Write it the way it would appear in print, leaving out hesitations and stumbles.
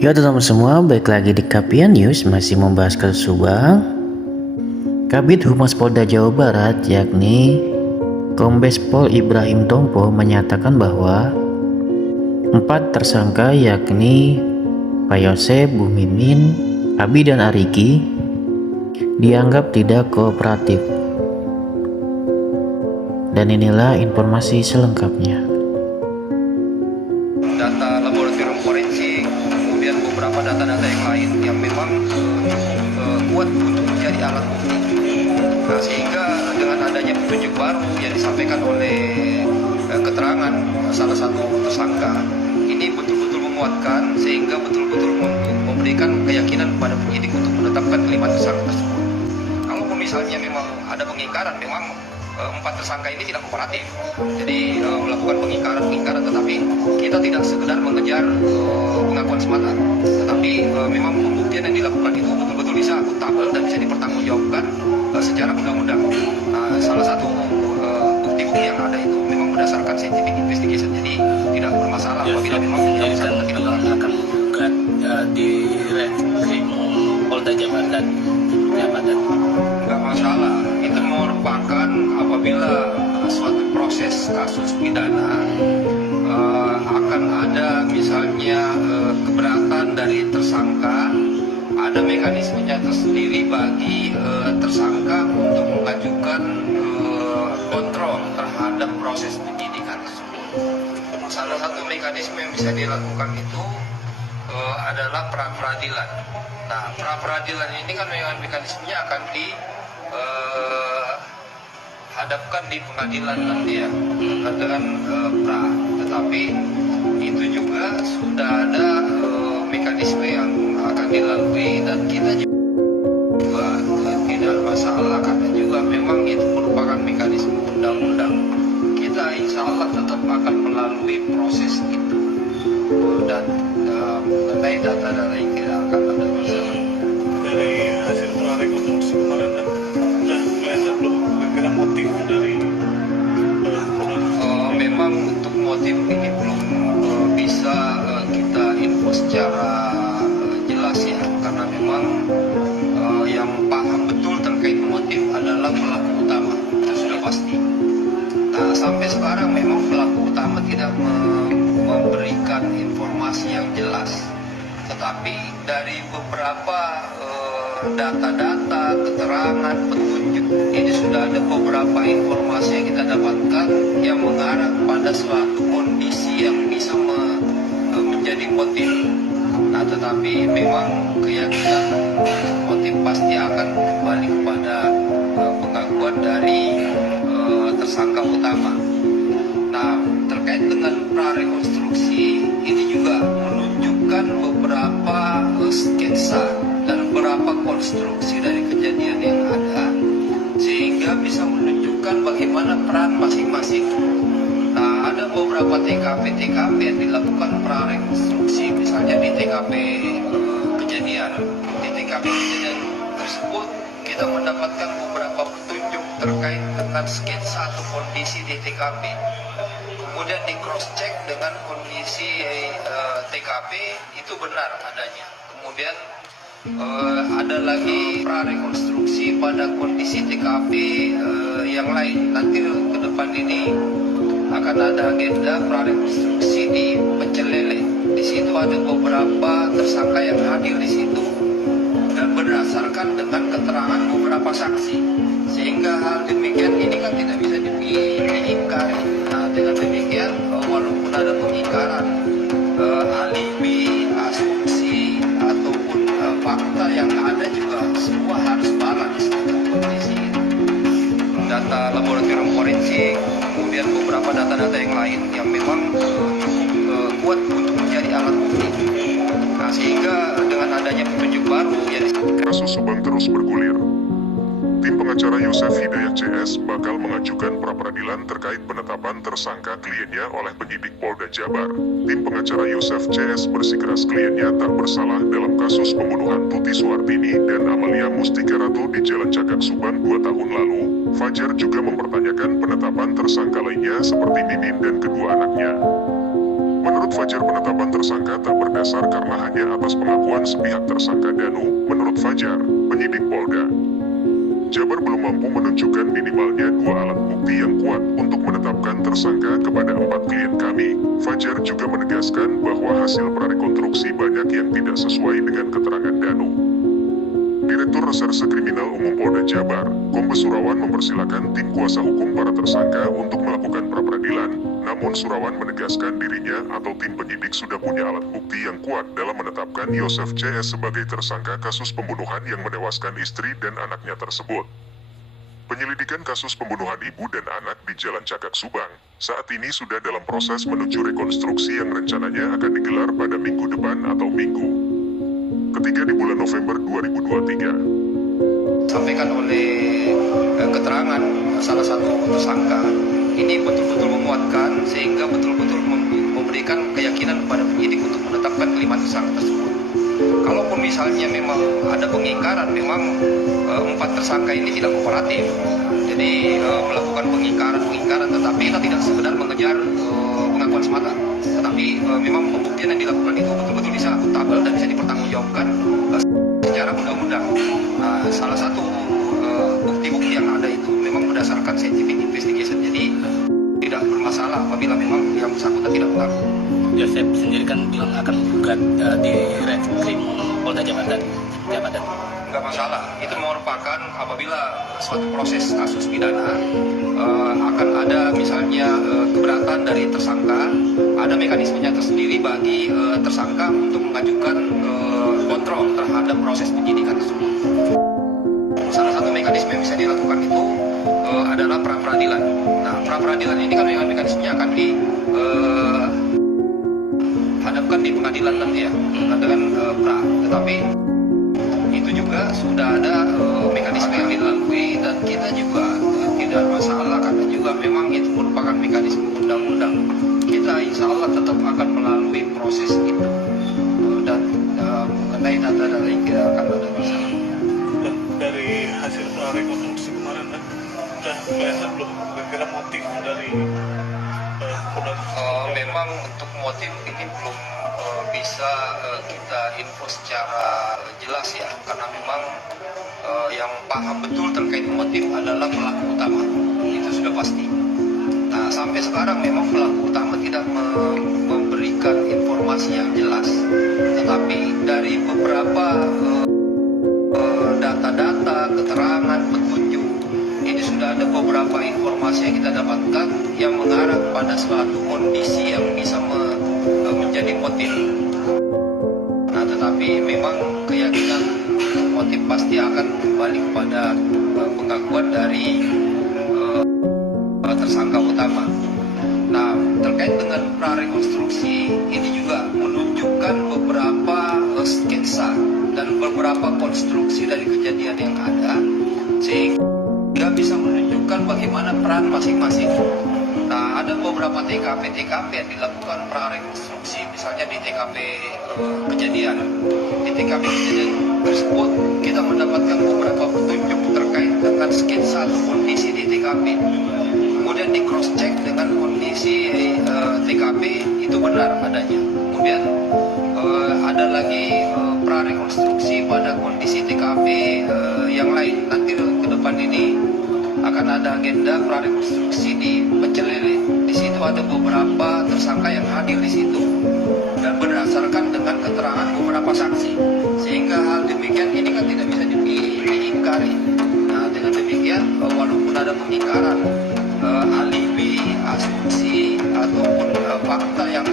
Ya teman-teman semua, baik lagi di Kapian News masih membahas kasus Subang. Kabid Humas Polda Jawa Barat yakni Kombes Pol Ibrahim Tompo menyatakan bahwa 4 tersangka yakni Pak Yosep, Bu Mimin, Abi dan Ariki dianggap tidak kooperatif. Dan inilah informasi selengkapnya. Data laboratorium forensik, kemudian beberapa data-data yang lain yang memang kuat untuk menjadi alat bukti. Nah, sehingga dengan adanya petunjuk baru yang disampaikan oleh keterangan salah satu tersangka, ini betul-betul menguatkan sehingga betul-betul memberikan keyakinan kepada penyidik untuk menetapkan 5 tersangka tersebut. Kalau misalnya memang ada pengingkaran, memang 4 tersangka ini tidak kooperatif, jadi melakukan pengingkaran, tetapi kita tidak sekedar mengejar pengakuan semata, tetapi memang pembuktian yang dilakukan itu betul-betul bisa akuntabel dan bisa dipertanggungjawabkan secara undang-undang. Salah satu bukti-bukti yang ada itu memang berdasarkan scientific investigation, jadi tidak bermasalah apabila memang yang bersangkutan tidak benar. Akan gugat di Reskrim Polda Jabar dan nggak masalah. Itu merupakan apabila suatu proses kasus pidana akan ada misalnya keberatan dari tersangka, ada mekanismenya tersendiri bagi tersangka untuk mengajukan kontrol terhadap proses penyidikan tersebut. Salah satu mekanisme yang bisa dilakukan itu adalah pra-peradilan. Nah, pra-peradilan ini kan mekanismenya akan dihadapkan di pengadilan nanti ya, dengan pra. Tetapi itu juga sudah ada mekanisme yang akan dilalui dan kita juga tidak masalah karena juga memang itu merupakan mekanisme undang-undang. Kita insya Allah tetap akan melalui proses itu dan mengenai data-data yang tidak akan ada masalah. Dari hasil prarekonstruksi kemarin kan sudah kelihatan belum kira-kira motif dari memang untuk motif ini belum bisa kita info secara jelas ya, karena memang yang paham betul terkait motif adalah pelaku utama, itu sudah pasti. Nah, sampai sekarang memang pelaku utama tidak memberikan informasi yang jelas, tetapi dari beberapa data-data, keterangan, petunjuk, ini sudah ada beberapa informasi yang kita dapatkan yang mengarah pada suatu kondisi yang bisa menjadi motif. Nah, tetapi memang keyakinan motif pasti akan kembali kepada pengakuan dari tersangka utama. Nah, terkait dengan prarekonstruksi ini juga menunjukkan beberapa sketsa dan beberapa konstruksi dari kejadian yang ada, sehingga bisa menunjukkan bagaimana peran masing-masing. Nah, ada beberapa TKP yang dilakukan prarekonstruksi, misalnya di TKP kejadian. Di TKP kejadian tersebut kita mendapatkan beberapa petunjuk terkait dengan sketsa atau kondisi di TKP. Kemudian di cross check dengan kondisi TKP itu benar adanya. Kemudian ada lagi prarekonstruksi pada kondisi TKP yang lain. Nanti ke depan ini akan ada agenda prarekonstruksi di Pecel Lele. Di situ ada beberapa tersangka yang hadir di situ dan berdasarkan dengan keterangan beberapa saksi, sehingga hal demikian ini kan tidak bisa diingkari. Nah, dengan demikian walaupun ada pengingkaran, alibi, asumsi ataupun fakta yang ada juga semua harus balance dengan kondisi ini. Data laboratorium forensik, kemudian beberapa data-data yang lain yang memang cukup kuat untuk menjadi alat bukti. Nah, sehingga dengan adanya petunjuk baru yang kasus Subang terus bergulir. Tim pengacara Yosef Hidayat CS bakal mengajukan pra-peradilan terkait penetapan tersangka kliennya oleh penyidik Polda Jabar. Tim pengacara Yosef CS bersikeras kliennya tak bersalah dalam kasus pembunuhan Tuti Suartini dan Amalia Mustika Ratu di Jalan Cagak Subang 2 tahun lalu. Fajar juga mempertanyakan penetapan tersangka lainnya seperti Mimin dan kedua anaknya. Menurut Menurut Fajar, penetapan tersangka tak berdasar karena hanya atas pengakuan sepihak tersangka Danu. Menurut Fajar, penyidik Polda Jabar belum mampu menunjukkan minimalnya 2 alat bukti yang kuat untuk menetapkan tersangka kepada 4 klien kami. Fajar juga menegaskan bahwa hasil prarekonstruksi banyak yang tidak sesuai dengan keterangan Danu. Direktur Reserse Kriminal Umum Polda Jabar, Kombes Surawan, mempersilakan tim kuasa hukum para tersangka untuk melakukan pra-peradilan, namun Surawan menegaskan dirinya atau tim penyidik sudah punya alat bukti yang kuat dalam menetapkan Yosef CS sebagai tersangka kasus pembunuhan yang menewaskan istri dan anaknya tersebut. Penyelidikan kasus pembunuhan ibu dan anak di Jalan Cagak Subang saat ini sudah dalam proses menuju rekonstruksi yang rencananya akan digelar pada minggu depan atau minggu ketiga di bulan November 2023. Sampaikan oleh keterangan salah satu tersangka ini betul-betul menguatkan sehingga betul-betul memberikan keyakinan kepada penyidik untuk menetapkan kelima tersangka tersebut. Kalaupun misalnya memang ada pengingkaran, memang 4 tersangka ini tidak kooperatif, jadi melakukan pengingkaran, tetapi kita tidak sekedar mengejar pengakuan semata, tetapi memang pembuktian yang dilakukan itu betul-betul bisa akuntabel dan bisa dipertanggungjawabkan secara undang-undang. Salah satu bukti-bukti yang ada itu memang berdasarkan scientific investigation, jadi tidak bermasalah apabila memang yang bersangkutan tidak mengaku. Yosef sendiri kan bilang akan menggugat di Reskrim Polda Jabar. Nggak masalah, itu merupakan apabila suatu proses kasus pidana akan ada misalnya keberatan dari tersangka, ada mekanismenya tersendiri bagi tersangka untuk mengajukan kontrol terhadap proses penyidikan tersebut. Salah satu mekanisme yang bisa dilakukan itu adalah pra-peradilan. Nah, pra-peradilan ini kan mekanismenya akan dihadapkan di pengadilan nanti ya, dengan pra. Tetapi itu juga sudah ada mekanisme yang dilalui dan kita juga tidak masalah karena juga memang itu merupakan mekanisme undang-undang. Kita insya Allah tetap akan melalui proses itu dan mengenai data-data yang tidak akan ada masalah. Dan dari hasil prarekonstruksi kemarin kan udah kelihatan belum kira-kira motif dari memang untuk motif ini belum bisa kita info secara jelas ya, karena memang yang paham betul terkait motif adalah pelaku utama, itu sudah pasti. Nah, sampai sekarang memang pelaku utama tidak memberikan informasi yang jelas, tetapi dari beberapa data-data, keterangan, petunjuk, ini sudah ada beberapa informasi yang kita dapatkan yang mengarah pada suatu kondisi yang bisa menjadi motif. Nah, tetapi memang keyakinan motif pasti akan kembali kepada pengakuan dari tersangka utama. Nah, terkait dengan prarekonstruksi ini juga menunjukkan beberapa sketsa dan beberapa konstruksi dari kejadian yang ada, sehingga bisa menunjukkan bagaimana peran masing-masing. Nah, ada beberapa TKP yang dilakukan prarekonstruksi, misalnya di TKP kejadian. Di TKP kejadian tersebut kita mendapatkan beberapa petunjuk terkait dengan sketsa atau kondisi di TKP. Kemudian di cross check dengan kondisi TKP itu benar adanya. Kemudian ada lagi prarekonstruksi pada kondisi TKP yang lain. Nanti ke depan ini akan ada agenda prarekonstruksi di Pecel Lele. Di situ ada beberapa tersangka yang hadir di situ dan berdasarkan dengan keterangan beberapa saksi, sehingga hal demikian ini kan tidak bisa diingkari. Nah, dengan demikian walaupun ada pengingkaran alibi, asumsi ataupun fakta yang